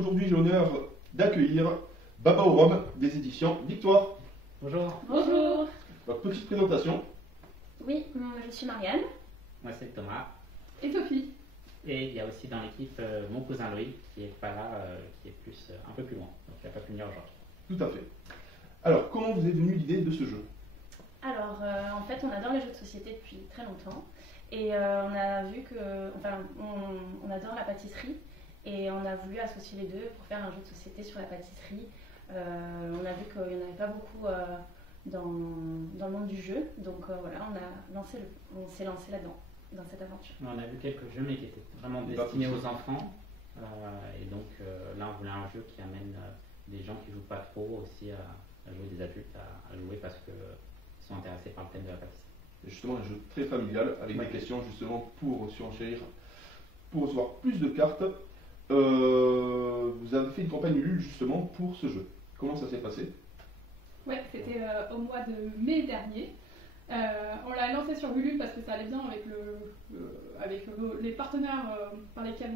aujourd'hui j'ai l'honneur d'accueillir Baba au Rhum des éditions Victoire. Bonjour. Bonjour. Donc, petite présentation. Oui, je suis Marianne. Moi c'est Thomas. Et Sophie. Et il y a aussi dans l'équipe mon cousin Loïc qui est pas là, qui est plus, un peu plus loin. Donc il n'a pas pu venir aujourd'hui. Tout à fait. Alors, comment vous est venue l'idée de ce jeu? Alors, en fait, on adore les jeux de société depuis très longtemps. Et on a vu que, enfin, on adore la pâtisserie. Et on a voulu associer les deux pour faire un jeu de société sur la pâtisserie. On a vu qu'il n'y en avait pas beaucoup dans le monde du jeu. Donc voilà, on s'est lancé là-dedans, dans cette aventure. On a vu quelques jeux mais qui étaient vraiment destinés aux enfants. Et donc là on voulait un jeu qui amène des gens qui ne jouent pas trop aussi à jouer, des adultes à jouer parce qu'ils sont intéressés par le thème de la pâtisserie. Et justement, un jeu très familial avec des questions justement pour surenchérir, pour recevoir plus de cartes. Vous avez fait une campagne Ulule justement pour ce jeu. Comment ça s'est passé? Ouais, c'était au mois de mai dernier. On l'a lancé sur Ulule parce que ça allait bien avec les partenaires par lesquels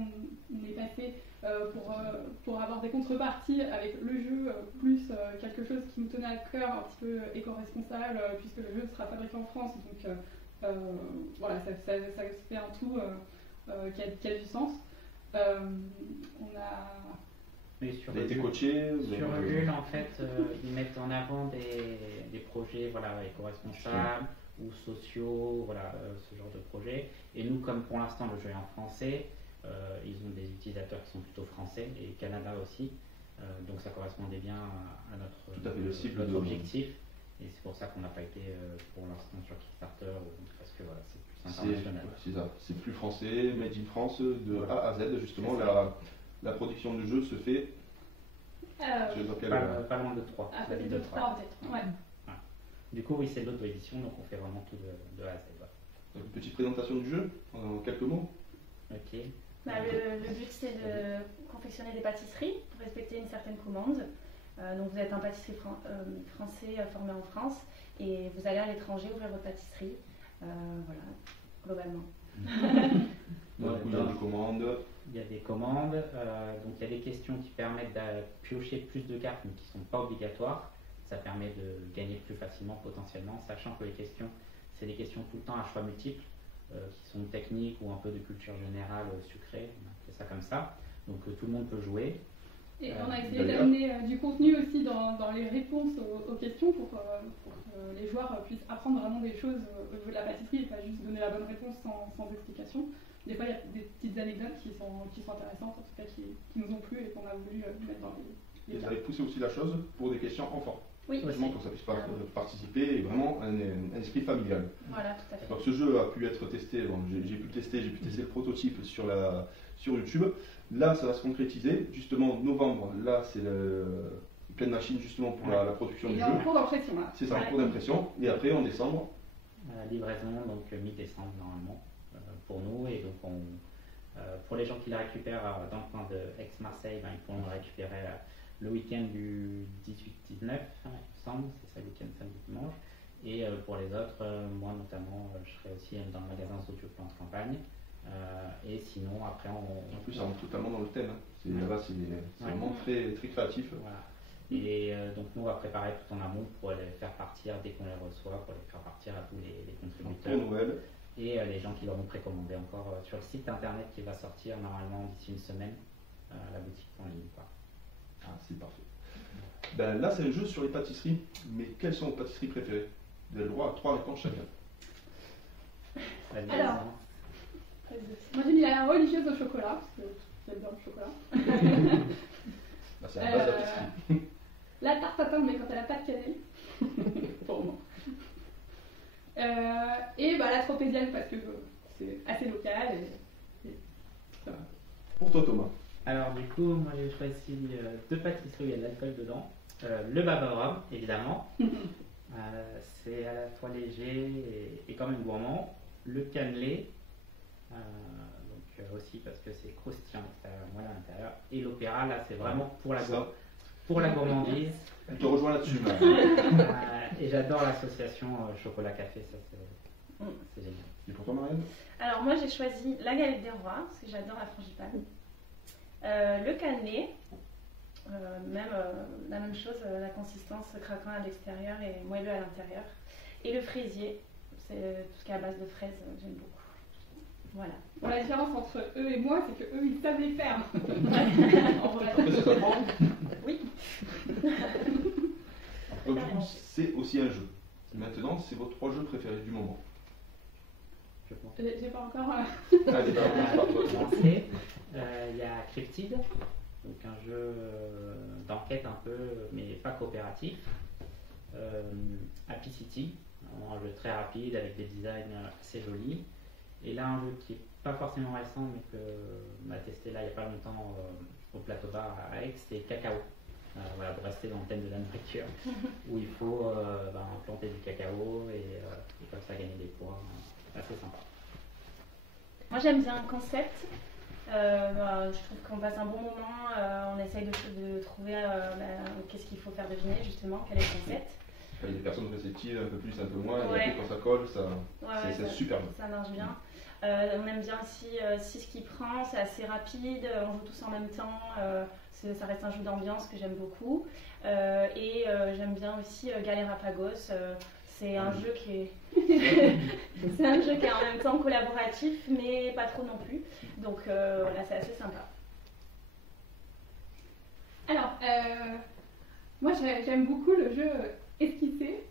on est passé pour avoir des contreparties avec le jeu, plus quelque chose qui nous tenait à cœur, un petit peu éco-responsable, puisque le jeu sera fabriqué en France. Donc voilà, ça fait un tout qui a du sens. On a... Vous avez été coaché? Sur Ulule, en fait, ils mettent en avant des projets éco-responsables ou sociaux, ce genre de projets. Et nous, comme pour l'instant le jeu est en français, ils ont des utilisateurs qui sont plutôt français et Canada aussi. Donc ça correspondait bien à notre objectif. Et c'est pour ça qu'on n'a pas été pour l'instant sur Kickstarter, parce que c'est plus international. C'est ça, c'est plus français, made in France, de A à Z. Justement, la production du jeu se fait pas loin de 3. Ah, peut-être de 3 peut-être. Ouais. Du coup, oui, c'est de l'auto-édition, donc on fait vraiment tout de A à Z. Une petite présentation du jeu, en quelques mots. Ok. Le but, c'est de confectionner des pâtisseries pour respecter une certaine commande. Donc vous êtes un pâtissier français formé en France et vous allez à l'étranger ouvrir votre pâtisserie. Voilà, globalement. Donc il y a des commandes. Il y a des commandes, donc il y a des questions qui permettent de piocher plus de cartes mais qui ne sont pas obligatoires. Ça permet de gagner plus facilement potentiellement, sachant que les questions, c'est des questions tout le temps à choix multiples, qui sont techniques ou un peu de culture générale sucrée, on appelle ça comme ça. Donc tout le monde peut jouer. Et on a essayé d'amener du contenu aussi dans les réponses aux questions pour que les joueurs puissent apprendre vraiment des choses au niveau de la pâtisserie et pas juste donner la bonne réponse sans explication. Des fois, il y a des petites anecdotes qui sont intéressantes, en tout cas qui nous ont plu et qu'on a voulu mettre dans les Et vous avez poussé aussi la chose pour des questions enfants. Oui, justement, pour que ça puisse participer et vraiment un esprit familial. Voilà, tout à fait. Donc ce jeu a pu être testé, j'ai pu tester le prototype sur YouTube. Là, ça va se concrétiser. Justement, novembre, là, c'est pleine machine justement pour la production du jeu. Il est en cours d'impression là. C'est ça, en cours d'impression. Et après, en décembre. Livraison, donc mi-décembre normalement, pour nous. Et donc, pour les gens qui la récupèrent dans le coin de Aix-Marseille, ils pourront la récupérer le week-end du 18-19, il me semble, c'est ça le week-end samedi-dimanche. Et pour les autres, moi notamment, je serai aussi dans le magasin Socio Plan de Campagne. Et sinon, après, En plus, ça rentre totalement dans le thème. C'est vraiment très, très créatif. Voilà. Et donc, nous, on va préparer tout en amont pour les faire partir dès qu'on les reçoit, pour les faire partir à tous les contributeurs. Pour Noël. Et les gens qui l'auront précommandé encore sur le site internet qui va sortir normalement d'ici une semaine, la boutique en ligne. Ah, c'est parfait. Ben, là, c'est un jeu sur les pâtisseries. Mais quelles sont vos pâtisseries préférées? Vous avez le droit à 3 réponses chacun. Alors, moi j'ai mis la religieuse au chocolat, parce que j'aime bien le chocolat. Là, c'est la base de la pâtisserie. La tarte à pain, mais quand elle n'a pas de cannelle. Pour moi. Et la tropézienne, parce que c'est assez local. Pour toi, Thomas. Alors du coup, moi j'ai choisi 2 pâtisseries où il y a de l'alcool dedans. Le Baba au Rhum, évidemment. C'est à la fois léger et quand même gourmand. Le cannelé, donc aussi parce que c'est croustillant à l'intérieur. Et l'opéra, là c'est vraiment pour la gourmandise. Elle te rejoint là-dessus. Et j'adore l'association chocolat-café, ça c'est génial. Et pour toi, Marianne? Alors moi j'ai choisi la galette des rois, parce que j'adore la frangipane. Le cannelé, la même chose, la consistance craquant à l'extérieur et moelleux à l'intérieur. Et le fraisier, c'est tout ce qui est à base de fraises, j'aime beaucoup. Voilà. Bon, la différence entre eux et moi, c'est que eux ils savent les faire. En vrai. Après, ça s'apprend. Oui. Donc, du coup, c'est aussi un jeu. Maintenant, c'est vos 3 jeux préférés du moment. Je pense. J'ai pas encore. Allez, bah, on part, toi. Commencer. Il y a Cryptid, donc un jeu d'enquête un peu, mais pas coopératif. Happy City, un jeu très rapide avec des designs assez jolis. Et là, un jeu qui n'est pas forcément récent, mais qu'on a testé là il n'y a pas longtemps au plateau bar à Aix, c'est Cacao. Voilà, pour rester dans le thème de la nourriture, où il faut planter du cacao et comme ça gagner des points. Assez sympa. Moi j'aime bien le concept. Je trouve qu'on passe un bon moment. On essaye de trouver qu'est-ce qu'il faut faire deviner justement, quel est le concept. Il y a des personnes réceptives, un peu plus, un peu moins. Ouais. Et après, quand ça colle, c'est ça, super bien. Ça marche bien. On aime bien aussi 6 qui prend, c'est assez rapide, on joue tous en même temps. Ça reste un jeu d'ambiance que j'aime beaucoup. Et j'aime bien aussi Galerapagos. C'est un jeu qui est c'est un jeu qui est en même temps collaboratif mais pas trop non plus. Donc voilà, c'est assez sympa. Alors, moi j'aime beaucoup le jeu Esquisser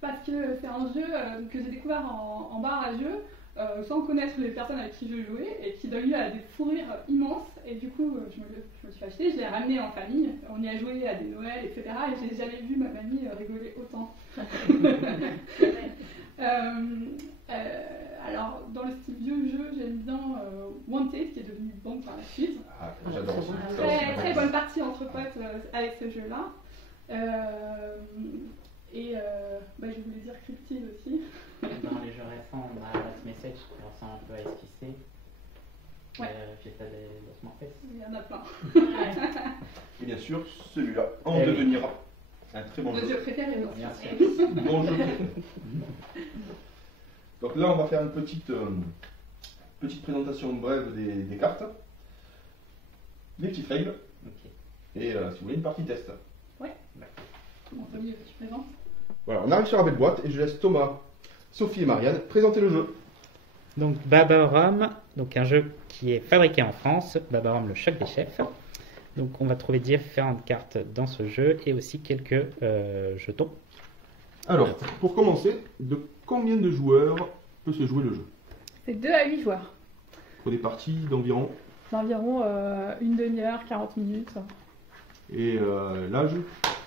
parce que c'est un jeu que j'ai découvert en bar à jeu sans connaître les personnes avec qui je jouais et qui donne lieu à des fous rires immenses. Et du coup, je me suis acheté, je l'ai ramené en famille. On y a joué à des Noëls, etc. Et j'ai jamais vu ma famille rigoler autant. Alors, dans le style vieux jeu, j'aime bien Wanted, qui est devenu Banque par la suite. Ah, j'adore aussi. Très bonne partie entre potes avec ce jeu-là. Je voulais dire Cryptid aussi. Dans les jeux récents, on a Last Message qui ressemble un peu à Esquisser. Ouais. Fiesta de los Mortes. Il y en a plein. Et bien sûr, celui-là en Eh oui. devenira un très bon Notre jeu. jeu préféré aussi. Bien sûr. Bon jeu. Donc là, on va faire une petite présentation brève des cartes, les petites règles, Ok. et si vous voulez, une partie test. Bon, Tommy, tu présentes. Voilà, on arrive sur la belle boîte et je laisse Thomas, Sophie et Marianne présenter le jeu. Donc Babarum, donc un jeu qui est fabriqué en France, Babarum le choc des chefs. Donc on va trouver différentes cartes dans ce jeu et aussi quelques jetons. Alors, pour commencer, de combien de joueurs peut se jouer le jeu? C'est 2 à 8 joueurs. Pour des parties d'environ, D'environ une demi-heure, 40 minutes. et l'âge?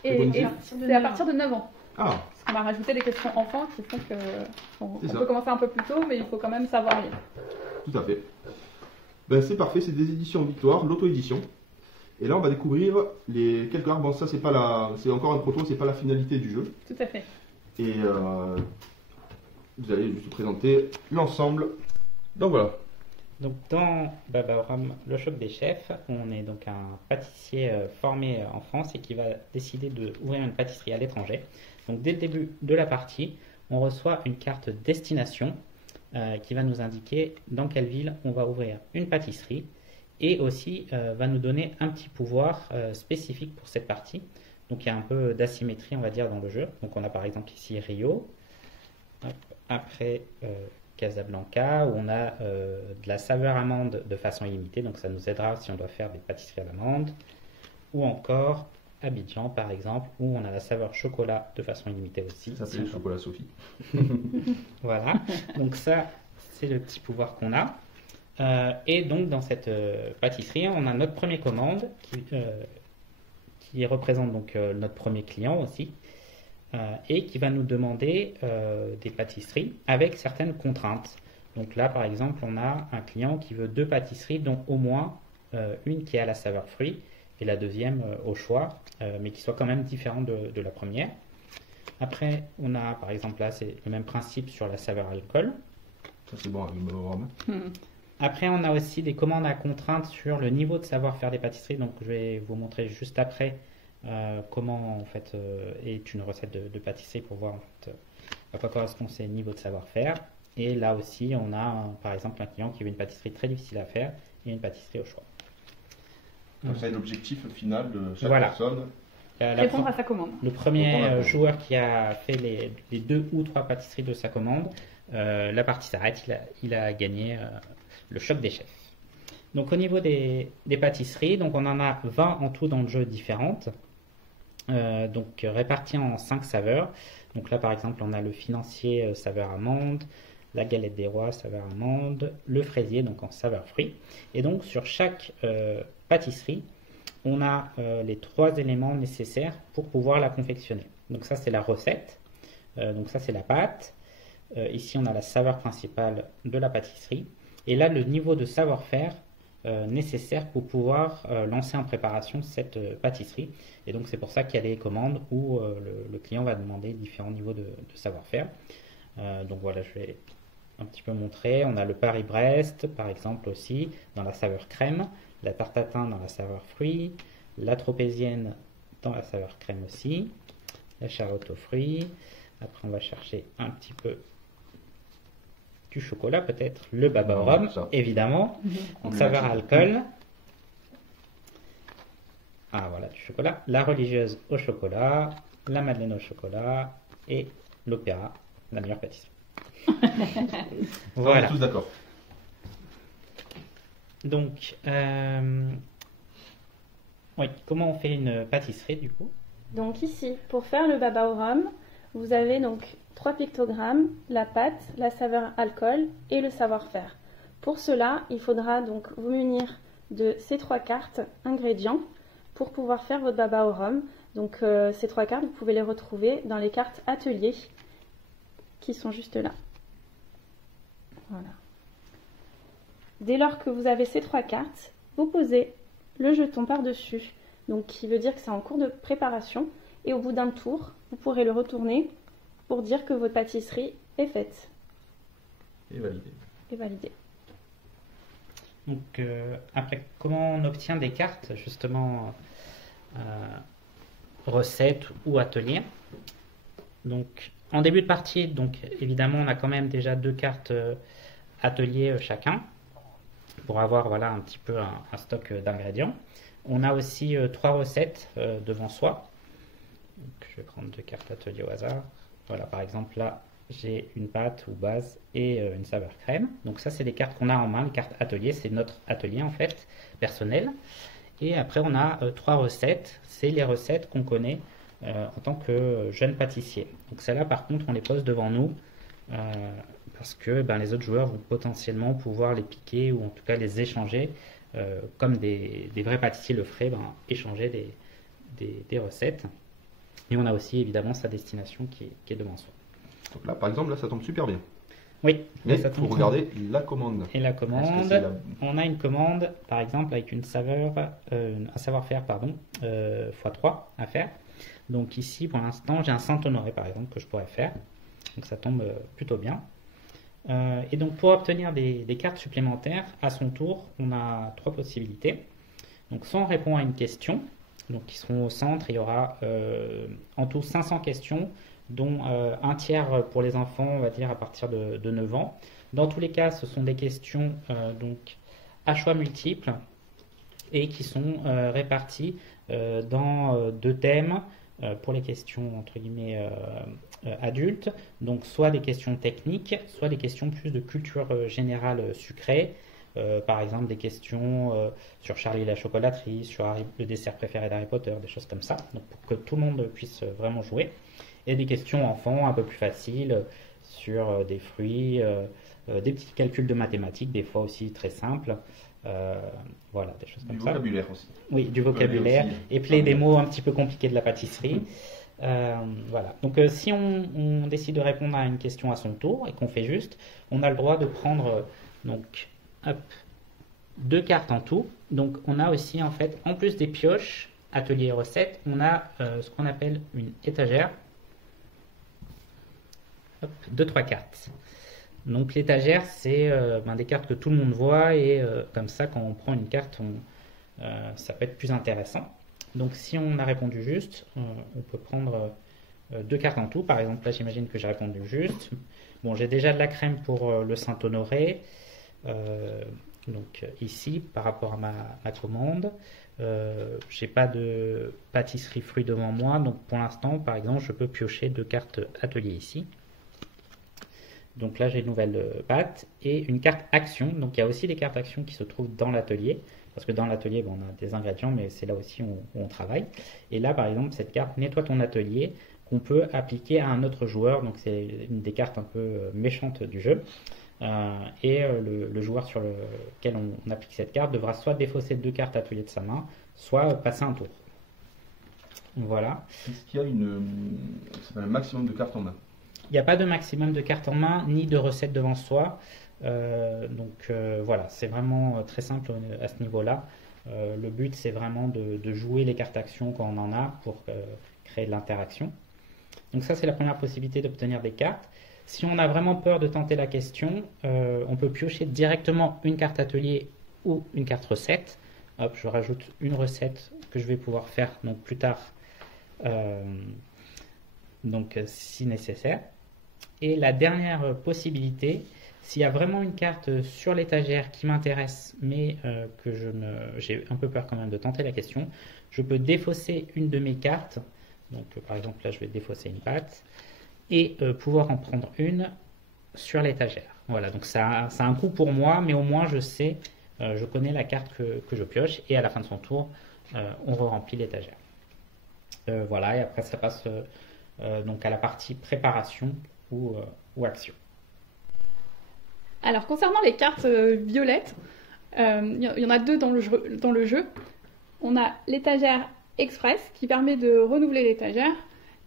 Et bonne c'est à partir de 9 ans. Ah, On a rajouté des questions enfants qui font qu'on C'est ça. peut commencer un peu plus tôt, mais il faut quand même savoir lire. tout à fait. Ben, c'est parfait, c'est des éditions Victoire, l'auto-édition. Et là, on va découvrir les quelques arbres. Bon, ça, c'est encore un proto, c'est pas la finalité du jeu. Tout à fait. Et vous allez juste présenter l'ensemble. Donc voilà. Donc dans Babarum le choc des chefs, on est donc un pâtissier formé en France et qui va décider d'ouvrir une pâtisserie à l'étranger. Donc dès le début de la partie, on reçoit une carte destination qui va nous indiquer dans quelle ville on va ouvrir une pâtisserie et aussi va nous donner un petit pouvoir spécifique pour cette partie. Donc il y a un peu d'asymétrie, on va dire, dans le jeu. Donc on a par exemple ici Rio. Hop. Après Casablanca, où on a de la saveur amande de façon illimitée. Donc ça nous aidera si on doit faire des pâtisseries à l'amande. Ou encore Abidjan, par exemple, où on a la saveur chocolat de façon illimitée aussi. Ça, c'est le chocolat Sophie. Voilà, donc ça, c'est le petit pouvoir qu'on a. Et donc, dans cette pâtisserie, on a notre première commande qui représente donc notre premier client aussi et qui va nous demander des pâtisseries avec certaines contraintes. Donc là, par exemple, on a un client qui veut 2 pâtisseries, dont au moins une qui a la saveur fruit et la deuxième au choix, mais qui soit quand même différente de la première. Après, on a, par exemple, là, c'est le même principe sur la saveur alcool. Ça, c'est bon avec le Babarum. Après, on a aussi des commandes à contrainte sur le niveau de savoir-faire des pâtisseries. Donc, je vais vous montrer juste après comment, en fait, est une recette de pâtisserie pour voir, en fait, à quoi correspond ces niveaux de savoir-faire. Et là aussi, on a, par exemple, un client qui veut une pâtisserie très difficile à faire et une pâtisserie au choix. Donc ça est l'objectif final de chaque Voilà. personne. Répondre à sa commande. Le premier Répondre à la joueur qui a fait les 2 ou 3 pâtisseries de sa commande, la partie s'arrête, il a gagné le choc des chefs. Donc au niveau des pâtisseries, donc on en a 20 en tout dans le jeu différentes, donc réparties en 5 saveurs. Donc là par exemple on a le financier saveur amande, la galette des rois saveur amande, le fraisier donc en saveur fruits. Et donc sur chaque pâtisserie, on a les 3 éléments nécessaires pour pouvoir la confectionner. Donc ça c'est la recette, donc ça c'est la pâte. Ici on a la saveur principale de la pâtisserie. Et là le niveau de savoir-faire nécessaire pour pouvoir lancer en préparation cette pâtisserie. Et donc c'est pour ça qu'il y a des commandes où le client va demander différents niveaux de savoir-faire. Donc voilà, je vais un petit peu montrer. On a le Paris-Brest par exemple aussi dans la saveur crème, la tarte tatin dans la saveur fruits, la tropézienne dans la saveur crème aussi, la charlotte aux fruits. Après on va chercher un petit peu du chocolat peut-être, le baba au rhum évidemment, en saveur alcool. Ah voilà, du chocolat, la religieuse au chocolat, la madeleine au chocolat et l'opéra, la meilleure pâtisserie. On est Voilà. tous d'accord. Donc, oui, comment on fait une pâtisserie du coup? Donc ici, pour faire le baba au rhum, vous avez donc 3 pictogrammes, la pâte, la saveur alcool et le savoir-faire. Pour cela, il faudra donc vous munir de ces 3 cartes ingrédients pour pouvoir faire votre baba au rhum. Donc ces 3 cartes, vous pouvez les retrouver dans les cartes atelier qui sont juste là. Voilà. Dès lors que vous avez ces 3 cartes, vous posez le jeton par-dessus, donc qui veut dire que c'est en cours de préparation. Et au bout d'un tour, vous pourrez le retourner pour dire que votre pâtisserie est faite Et validé. et validée. Donc, après, comment on obtient des cartes justement recettes ou atelier? Donc, en début de partie, donc évidemment, on a quand même déjà 2 cartes atelier chacun pour avoir voilà un petit peu un stock d'ingrédients. On a aussi 3 recettes devant soi. Donc, je vais prendre 2 cartes atelier au hasard. Voilà, par exemple là, j'ai une pâte ou base et une saveur crème. Donc ça, c'est des cartes qu'on a en main. Les cartes atelier, c'est notre atelier en fait personnel. Et après, on a 3 recettes. C'est les recettes qu'on connaît en tant que jeune pâtissier. Donc celles-là, par contre, on les pose devant nous parce que les autres joueurs vont potentiellement pouvoir les piquer ou en tout cas les échanger comme des vrais pâtissiers le feraient, échanger des recettes. Et on a aussi évidemment sa destination qui est devant soi. Donc là, par exemple, là, ça tombe super bien. Oui, Mais ça il faut tombe regarder la commande. Et la Est-ce que commande, c'est on a une commande par exemple avec une saveur, un savoir-faire x3 à faire. Donc ici pour l'instant j'ai un Saint-Honoré par exemple que je pourrais faire. Donc ça tombe plutôt bien. Et donc pour obtenir des cartes supplémentaires, à son tour, on a 3 possibilités. Donc soit on répond à une question, donc qui seront au centre, il y aura en tout 500 questions, dont un tiers pour les enfants, on va dire à partir de 9 ans. Dans tous les cas, ce sont des questions donc à choix multiples et qui sont réparties dans 2 thèmes pour les questions entre guillemets adultes, donc soit des questions techniques, soit des questions plus de culture générale sucrée. Par exemple des questions sur Charlie et la chocolaterie, sur le dessert préféré d'Harry Potter, des choses comme ça, donc pour que tout le monde puisse vraiment jouer. Et des questions enfants un peu plus faciles sur des fruits, des petits calculs de mathématiques, des fois aussi très simples. Voilà, des choses comme Du ça. vocabulaire aussi. Oui, du vocabulaire aussi. et plein des mots un petit peu compliqués de la pâtisserie. Voilà. Donc si on décide de répondre à une question à son tour et qu'on fait juste, on a le droit de prendre donc 2 cartes en tout. Donc on a aussi en fait, en plus des pioches, atelier et recettes, on a ce qu'on appelle une étagère. 2-3 cartes. Donc l'étagère, c'est des cartes que tout le monde voit et comme ça, quand on prend une carte, ça peut être plus intéressant. Donc si on a répondu juste, on peut prendre 2 cartes en tout. Par exemple, là, j'imagine que j'ai répondu juste. Bon, j'ai déjà de la crème pour le Saint-Honoré. Donc ici, par rapport à ma commande, j'ai pas de pâtisserie fruits devant moi, donc pour l'instant, par exemple, je peux piocher 2 cartes atelier ici. Donc là, j'ai une nouvelle pâte et une carte action. Donc il y a aussi des cartes action qui se trouvent dans l'atelier. Parce que dans l'atelier, on a des ingrédients, mais c'est là aussi où on travaille. Et là, par exemple, cette carte nettoie ton atelier qu'on peut appliquer à un autre joueur. Donc c'est une des cartes un peu méchantes du jeu. Le joueur sur lequel on applique cette carte devra soit défausser 2 cartes atelier de sa main, soit passer un tour. Voilà. Est-ce qu'il y a un maximum de cartes en main? Il n'y a pas de maximum de cartes en main, ni de recettes devant soi. Voilà, c'est vraiment très simple à ce niveau-là. Le but, c'est vraiment de jouer les cartes actions quand on en a pour créer de l'interaction. Donc ça, c'est la première possibilité d'obtenir des cartes. Si on a vraiment peur de tenter la question, on peut piocher directement une carte atelier ou une carte recette. Hop, je rajoute une recette que je vais pouvoir faire donc plus tard, si nécessaire. Et la dernière possibilité, s'il y a vraiment une carte sur l'étagère qui m'intéresse, mais que j'ai un peu peur quand même de tenter la question, je peux défausser une de mes cartes. Donc par exemple là, je vais défausser une pâte et pouvoir en prendre une sur l'étagère. Voilà, donc ça a un coût pour moi, mais au moins je sais, je connais la carte que je pioche et à la fin de son tour, on re-remplit l'étagère. Voilà, et après ça passe donc à la partie préparation ou action. Alors, concernant les cartes violettes, il y en a 2 dans le jeu. On a l'étagère express qui permet de renouveler l'étagère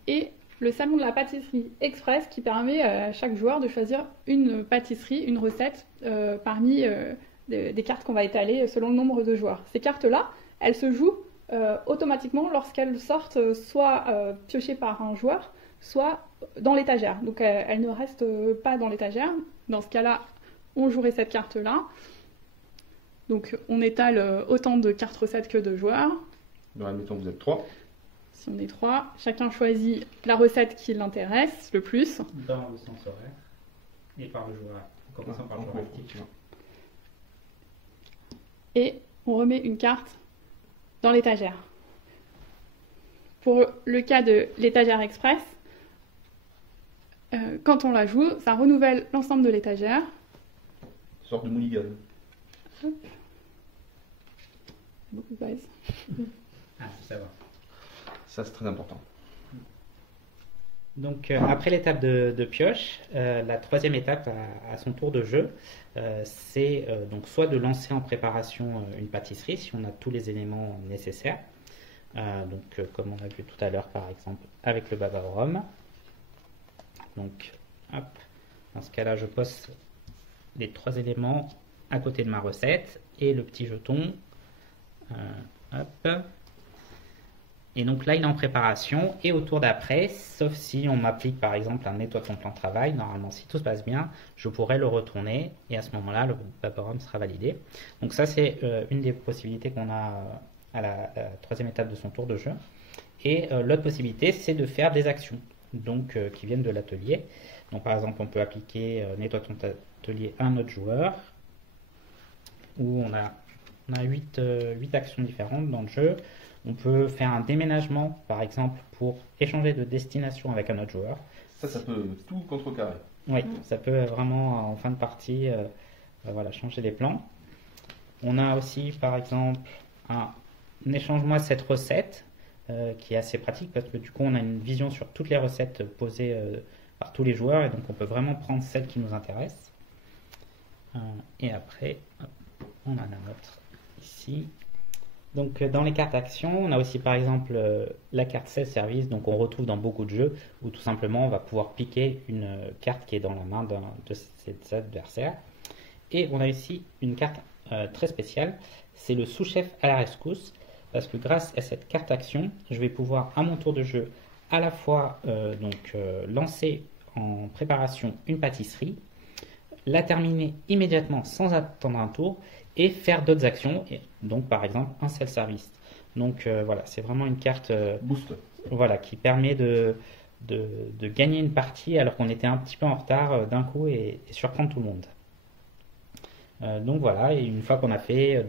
et le salon de la pâtisserie express qui permet à chaque joueur de choisir une pâtisserie, une recette parmi des cartes qu'on va étaler selon le nombre de joueurs. Ces cartes-là, elles se jouent automatiquement lorsqu'elles sortent soit piochées par un joueur, soit dans l'étagère. Donc elles ne restent pas dans l'étagère. Dans ce cas-là, on jouerait cette carte-là. Donc on étale autant de cartes recettes que de joueurs. Donc admettons que vous êtes 3. Si on est 3, chacun choisit la recette qui l'intéresse le plus. Dans le sens horaire et par le joueur, en commençant par le joueur actif. Et on remet une carte dans l'étagère. Pour le cas de l'étagère express, quand on la joue, ça renouvelle l'ensemble de l'étagère. Sorte de mulligan. Beaucoup de base. Ah, ça va. Ça, c'est très important. Donc après l'étape de pioche, la troisième étape à son tour de jeu, c'est donc soit de lancer en préparation une pâtisserie si on a tous les éléments nécessaires, comme on a vu tout à l'heure par exemple avec le baba au rhum. Donc hop, dans ce cas-là je pose les 3 éléments à côté de ma recette et le petit jeton. Hop. Et donc là, il est en préparation. Et au tour d'après, sauf si on m'applique par exemple un nettoie ton plan de travail, normalement, si tout se passe bien, je pourrais le retourner. Et à ce moment-là, le Vaporum sera validé. Donc ça, c'est une des possibilités qu'on a à la troisième étape de son tour de jeu. Et l'autre possibilité, c'est de faire des actions donc, qui viennent de l'atelier. Donc par exemple, on peut appliquer nettoie ton atelier à un autre joueur, où on a 8 actions différentes dans le jeu. On peut faire un déménagement, par exemple, pour échanger de destination avec un autre joueur. Ça peut tout contrecarrer. Oui, ça peut vraiment, en fin de partie, changer les plans. On a aussi, par exemple, un échange-moi cette recette, qui est assez pratique, parce que du coup, on a une vision sur toutes les recettes posées par tous les joueurs, et donc on peut vraiment prendre celle qui nous intéresse. Et après, hop, on en a un autre ici. Donc dans les cartes actions, on a aussi par exemple la carte 16 service, donc on retrouve dans beaucoup de jeux où tout simplement on va pouvoir piquer une carte qui est dans la main de ses adversaires. Et on a ici une carte très spéciale, c'est le sous-chef à la rescousse, parce que grâce à cette carte action, je vais pouvoir à mon tour de jeu à la fois lancer en préparation une pâtisserie, la terminer immédiatement sans attendre un tour, et faire d'autres actions, et donc par exemple un self-service. Donc c'est vraiment une carte boost. Qui permet de gagner une partie alors qu'on était un petit peu en retard d'un coup et surprendre tout le monde. Donc voilà, et une fois qu'on a fait...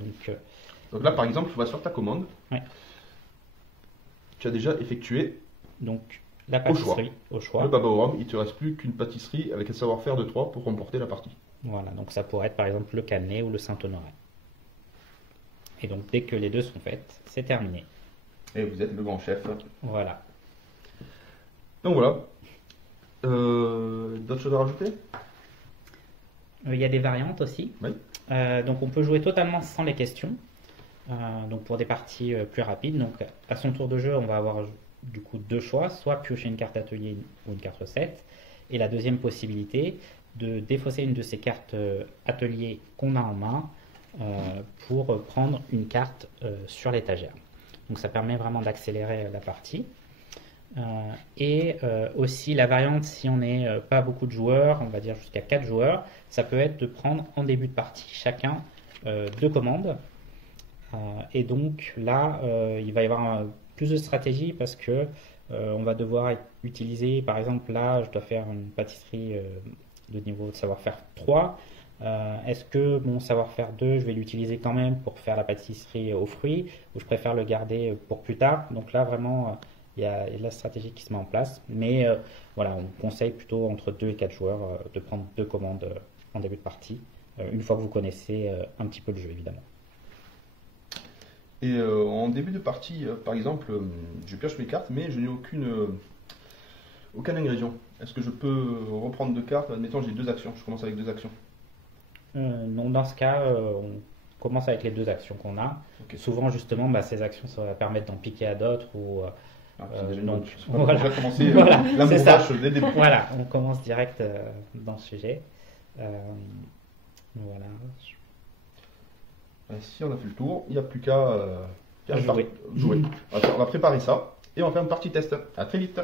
Donc là, par exemple, tu vas sur ta commande. Ouais. Tu as déjà effectué Donc la Au choix. pâtisserie au choix. le baba au rhum. Il te reste plus qu'une pâtisserie avec un savoir-faire de 3 pour remporter la partie. Voilà, donc ça pourrait être par exemple le Cannelé ou le Saint-Honoré. Et donc dès que les deux sont faites, c'est terminé. Et vous êtes le grand chef. Voilà. Donc voilà. D'autres choses à rajouter? Il y a des variantes aussi. Oui. Donc on peut jouer totalement sans les questions. Donc pour des parties plus rapides. Donc à son tour de jeu, on va avoir du coup deux choix, soit piocher une carte atelier ou une carte recette. Et la deuxième possibilité, de défausser une de ces cartes atelier qu'on a en main pour prendre une carte sur l'étagère. Donc ça permet vraiment d'accélérer la partie. Et aussi la variante, si on n'est pas beaucoup de joueurs, on va dire jusqu'à 4 joueurs, ça peut être de prendre en début de partie chacun 2 commandes. Et donc là, il va y avoir plus de stratégie parce que on va devoir utiliser, par exemple là, je dois faire une pâtisserie de niveau de savoir-faire 3. Est-ce que mon savoir-faire 2, je vais l'utiliser quand même pour faire la pâtisserie aux fruits ou je préfère le garder pour plus tard? Donc là, vraiment, il y a de la stratégie qui se met en place. Mais voilà, on conseille plutôt entre 2 et 4 joueurs de prendre 2 commandes en début de partie, une fois que vous connaissez un petit peu le jeu, évidemment. Et en début de partie, par exemple, je pioche mes cartes, mais je n'ai aucun ingrédient. Est-ce que je peux reprendre 2 cartes? Admettons, j'ai 2 actions. Je commence avec 2 actions. Non, dans ce cas, on commence avec les 2 actions qu'on a. Ok. Souvent, justement, ces actions, ça va permettre d'en piquer à d'autres. Ou, C'est déjà une donc, bonne chose. voilà. On va déjà commencer Voilà, la c'est ça. bourrache dès le début. Voilà, on commence direct dans le sujet. Voilà. Si on a fait le tour, il n'y a plus qu'à faire Jouer. jouer. On va préparer ça et on va faire une partie test. À très vite.